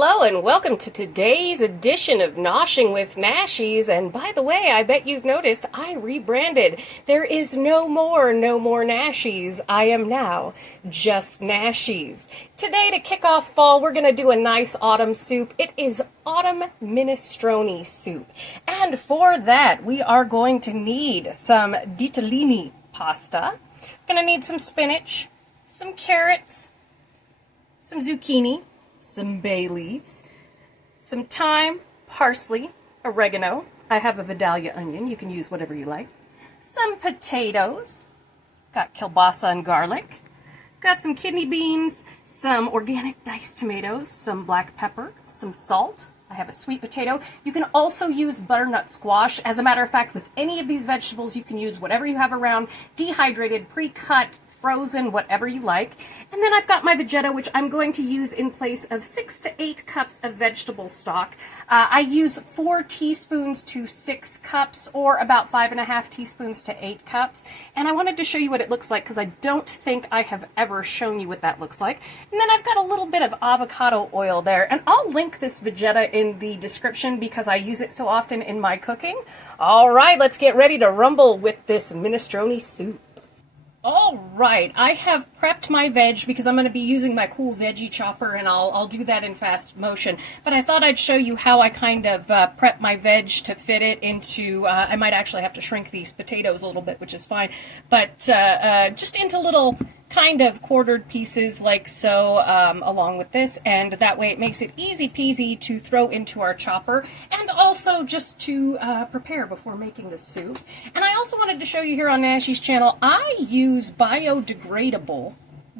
Hello and welcome to today's edition of Noshing with Nashies. And by the way, I bet you've noticed I rebranded. There is no more Nashies. I am now just Nashies. Today, to kick off fall, we're going to do a nice autumn soup. It is autumn minestrone soup. And for that, we are going to need some ditalini pasta. We're going to need some spinach, some carrots, some zucchini, some bay leaves, some thyme, parsley, oregano. I have a Vidalia onion. You can use whatever you like. Some potatoes. Got kielbasa and garlic. Got some kidney beans, some organic diced tomatoes, some black pepper, some salt. I have a sweet potato. You can also use butternut squash. As a matter of fact, with any of these vegetables, you can use whatever you have around, dehydrated, pre-cut, frozen, whatever you like. And then I've got my Veggie, which I'm going to use in place of 6 to 8 cups of vegetable stock. I use 4 teaspoons to 6 cups, or about 5.5 teaspoons to 8 cups. And I wanted to show you what it looks like because I don't think I have ever shown you what that looks like. And then I've got a little bit of avocado oil there. And I'll link this Veggie in the description because I use it so often in my cooking. All right, let's get ready to rumble with this minestrone soup. All right, I have prepped my veg because I'm going to be using my cool veggie chopper, and I'll do that in fast motion. But I thought I'd show you how I kind of prep my veg to fit it into, I might actually have to shrink these potatoes a little bit, which is fine, but just into little kind of quartered pieces like so, along with this, and that way it makes it easy peasy to throw into our chopper, and also just to prepare before making the soup. And I also wanted to show you here on Nashies' channel, I use biodegradable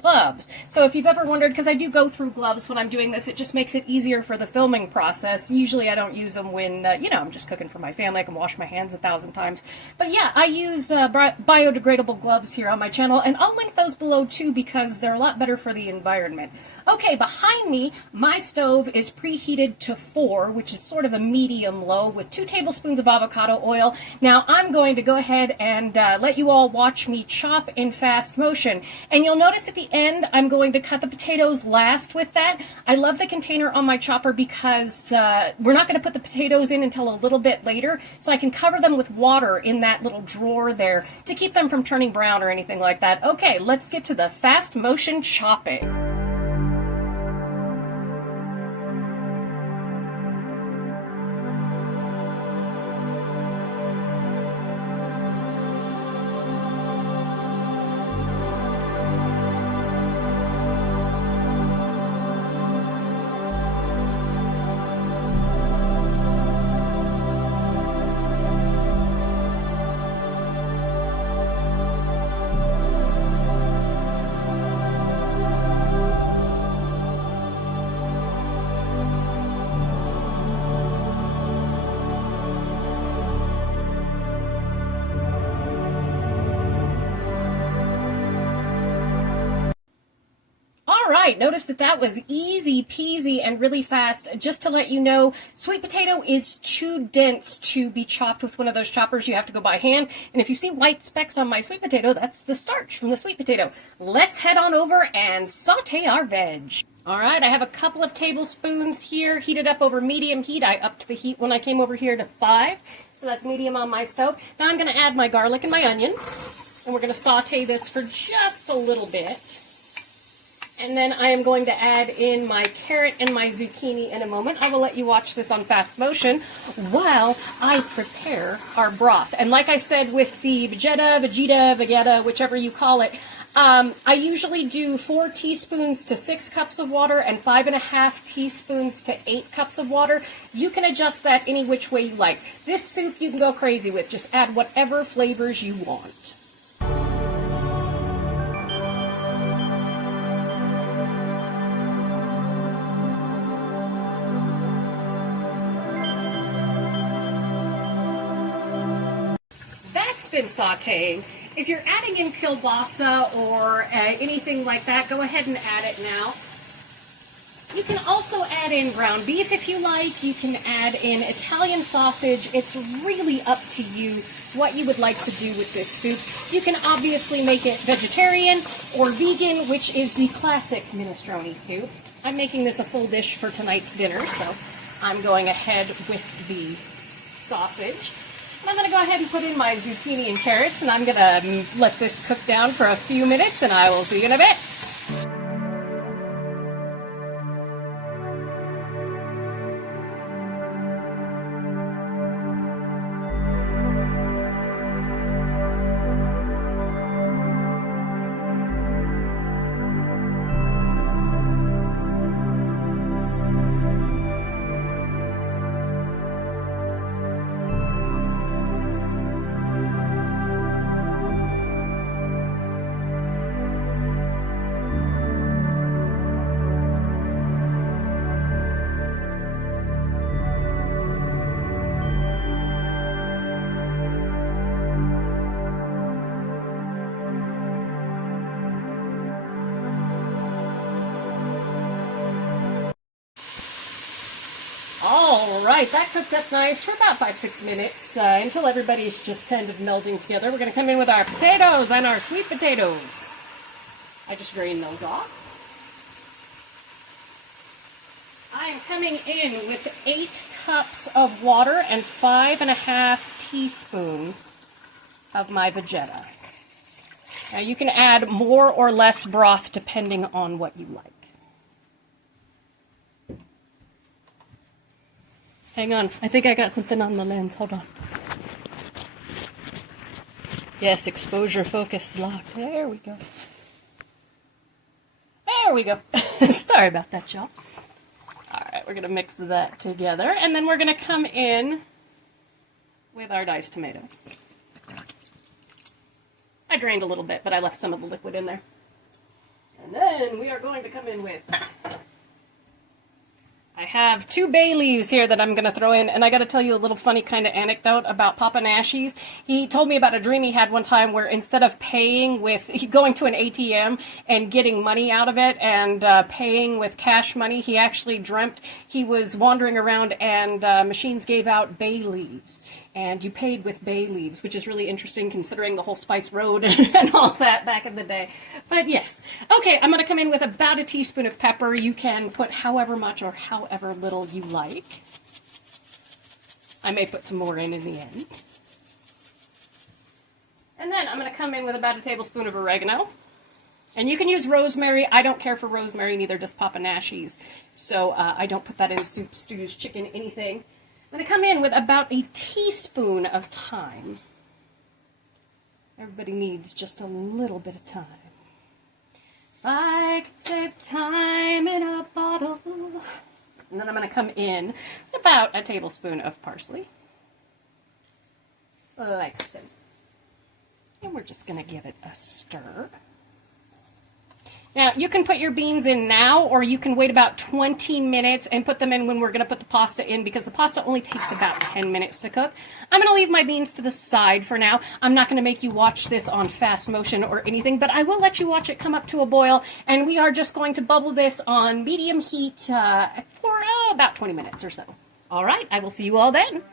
gloves. So if you've ever wondered, because I do go through gloves when I'm doing this, it just makes it easier for the filming process. Usually I don't use them when, I'm just cooking for my family. I can wash my hands 1,000 times. But yeah, I use biodegradable gloves here on my channel, and I'll link those below too because they're a lot better for the environment. Okay, behind me, my stove is preheated to 4, which is sort of a medium low, with 2 tablespoons of avocado oil. Now I'm going to go ahead and let you all watch me chop in fast motion. And you'll notice at the end, I'm going to cut the potatoes last with that. I love the container on my chopper because we're not going to put the potatoes in until a little bit later, so I can cover them with water in that little drawer there to keep them from turning brown or anything like that. Okay, let's get to the fast motion chopping. Alright, notice that was easy peasy and really fast. Just to let you know, sweet potato is too dense to be chopped with one of those choppers. You have to go by hand. And if you see white specks on my sweet potato, that's the starch from the sweet potato. Let's head on over and saute our veg. Alright, I have a couple of tablespoons here heated up over medium heat. I upped the heat when I came over here to 5, so that's medium on my stove. Now I'm going to add my garlic and my onion, and we're going to saute this for just a little bit. And then I am going to add in my carrot and my zucchini in a moment. I will let you watch this on fast motion while I prepare our broth. And like I said with the vegeta, whichever you call it, I usually do 4 teaspoons to 6 cups of water and 5.5 teaspoons to 8 cups of water. You can adjust that any which way you like. This soup you can go crazy with. Just add whatever flavors you want. That's been sauteing. If you're adding in kielbasa or anything like that, go ahead and add it now. You can also add in ground beef if you like. You can add in Italian sausage. It's really up to you what you would like to do with this soup. You can obviously make it vegetarian or vegan, which is the classic minestrone soup. I'm making this a full dish for tonight's dinner, so I'm going ahead with the sausage. And I'm going to go ahead and put in my zucchini and carrots, and I'm going to let this cook down for a few minutes, and I will see you in a bit. Alright, that cooked up nice for about 5-6 minutes until everybody's just kind of melding together. We're going to come in with our potatoes and our sweet potatoes. I just drained those off. I am coming in with 8 cups of water and 5.5 teaspoons of my Veggie. Now you can add more or less broth depending on what you like. Hang on, I think I got something on the lens. Hold on. Yes, exposure focus lock. There we go. There we go. Sorry about that, y'all. Alright, we're going to mix that together, and then we're going to come in with our diced tomatoes. I drained a little bit, but I left some of the liquid in there. And then we are going to come in with... I have 2 bay leaves here that I'm going to throw in, and I got to tell you a little funny kind of anecdote about Papa Nashies. He told me about a dream he had one time where instead of paying with, going to an ATM and getting money out of it and paying with cash money, he actually dreamt he was wandering around and machines gave out bay leaves, and you paid with bay leaves, which is really interesting considering the whole Spice Road and all that back in the day. But yes. Okay, I'm going to come in with about a teaspoon of pepper. You can put however much or however little you like. I may put some more in the end. And then I'm going to come in with about a tablespoon of oregano. And you can use rosemary. I don't care for rosemary, neither does Papa Nashies. So I don't put that in soup, stews, chicken, anything. I'm going to come in with about a teaspoon of thyme. Everybody needs just a little bit of thyme. If I could save time in a bottle. And then I'm going to come in with about a tablespoon of parsley. Like so. And we're just going to give it a stir. Now, you can put your beans in now, or you can wait about 20 minutes and put them in when we're going to put the pasta in, because the pasta only takes about 10 minutes to cook. I'm going to leave my beans to the side for now. I'm not going to make you watch this on fast motion or anything, but I will let you watch it come up to a boil, and we are just going to bubble this on medium heat for about 20 minutes or so. All right, I will see you all then.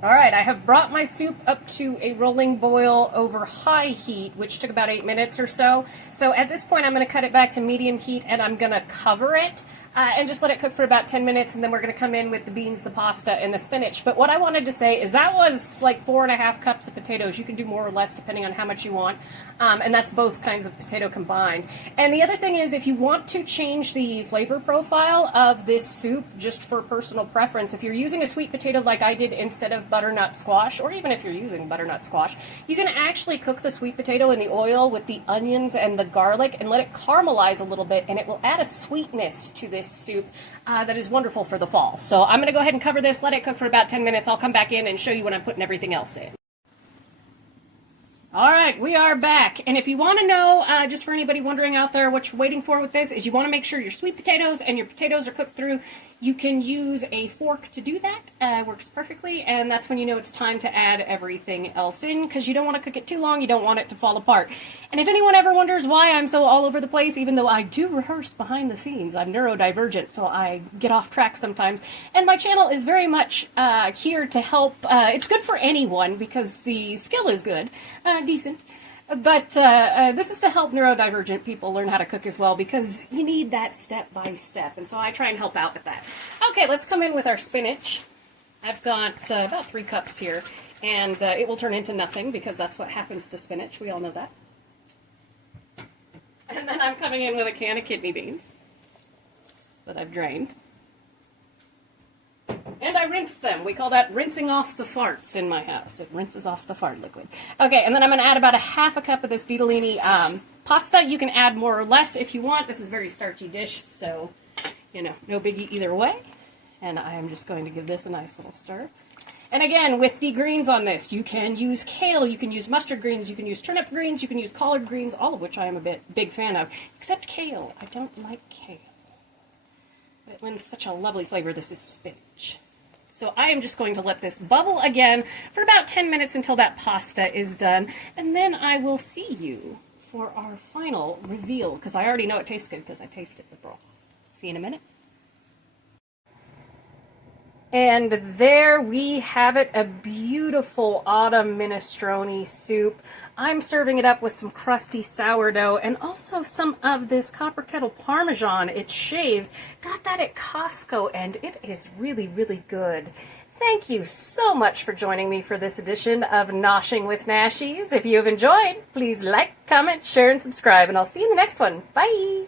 Alright, I have brought my soup up to a rolling boil over high heat, which took about 8 minutes or so. So at this point I'm going to cut it back to medium heat and I'm going to cover it. and just let it cook for about 10 minutes, and then we're going to come in with the beans, the pasta, and the spinach. But what I wanted to say is that was like 4.5 cups of potatoes. You can do more or less depending on how much you want, and that's both kinds of potato combined. And the other thing is, if you want to change the flavor profile of this soup, just for personal preference, if you're using a sweet potato like I did instead of butternut squash, or even if you're using butternut squash, you can actually cook the sweet potato in the oil with the onions and the garlic and let it caramelize a little bit, and it will add a sweetness to this soup that is wonderful for the fall. So I'm going to go ahead and cover this, let it cook for about 10 minutes. I'll come back in and show you when I'm putting everything else in. All right, we are back. And if you want to know, just for anybody wondering out there, what you're waiting for with this is you want to make sure your sweet potatoes and your potatoes are cooked through. You can use a fork to do that. Works perfectly, and that's when you know it's time to add everything else in, because you don't want to cook it too long. You don't want it to fall apart. And if anyone ever wonders why I'm so all over the place, even though I do rehearse behind the scenes, I'm neurodivergent, so I get off track sometimes. And my channel is very much here to help. It's good for anyone because the skill is good, decent. But this is to help neurodivergent people learn how to cook as well, because you need that step by step, and so I try and help out with that. Okay, let's come in with our spinach. I've got about 3 cups here, and it will turn into nothing because that's what happens to spinach. We all know that. And then I'm coming in with a can of kidney beans that I've drained. And I rinse them. We call that rinsing off the farts in my house. It rinses off the fart liquid. Okay, and then I'm going to add about 1/2 cup of this Ditalini pasta. You can add more or less if you want. This is a very starchy dish, so, you know, no biggie either way. And I am just going to give this a nice little stir. And again, with the greens on this, you can use kale, you can use mustard greens, you can use turnip greens, you can use collard greens, all of which I am a big fan of, except kale. I don't like kale. But it lends such a lovely flavor. This is spinach. So I am just going to let this bubble again for about 10 minutes until that pasta is done, and then I will see you for our final reveal, because I already know it tastes good because I tasted the broth. See you in a minute. And there we have it, a beautiful autumn minestrone soup. I'm serving it up with some crusty sourdough and also some of this copper kettle Parmesan. It's shaved. Got that at Costco, and it is really, really good. Thank you so much for joining me for this edition of Noshing with Nashies. If you have enjoyed, please like, comment, share, and subscribe, and I'll see you in the next one. Bye!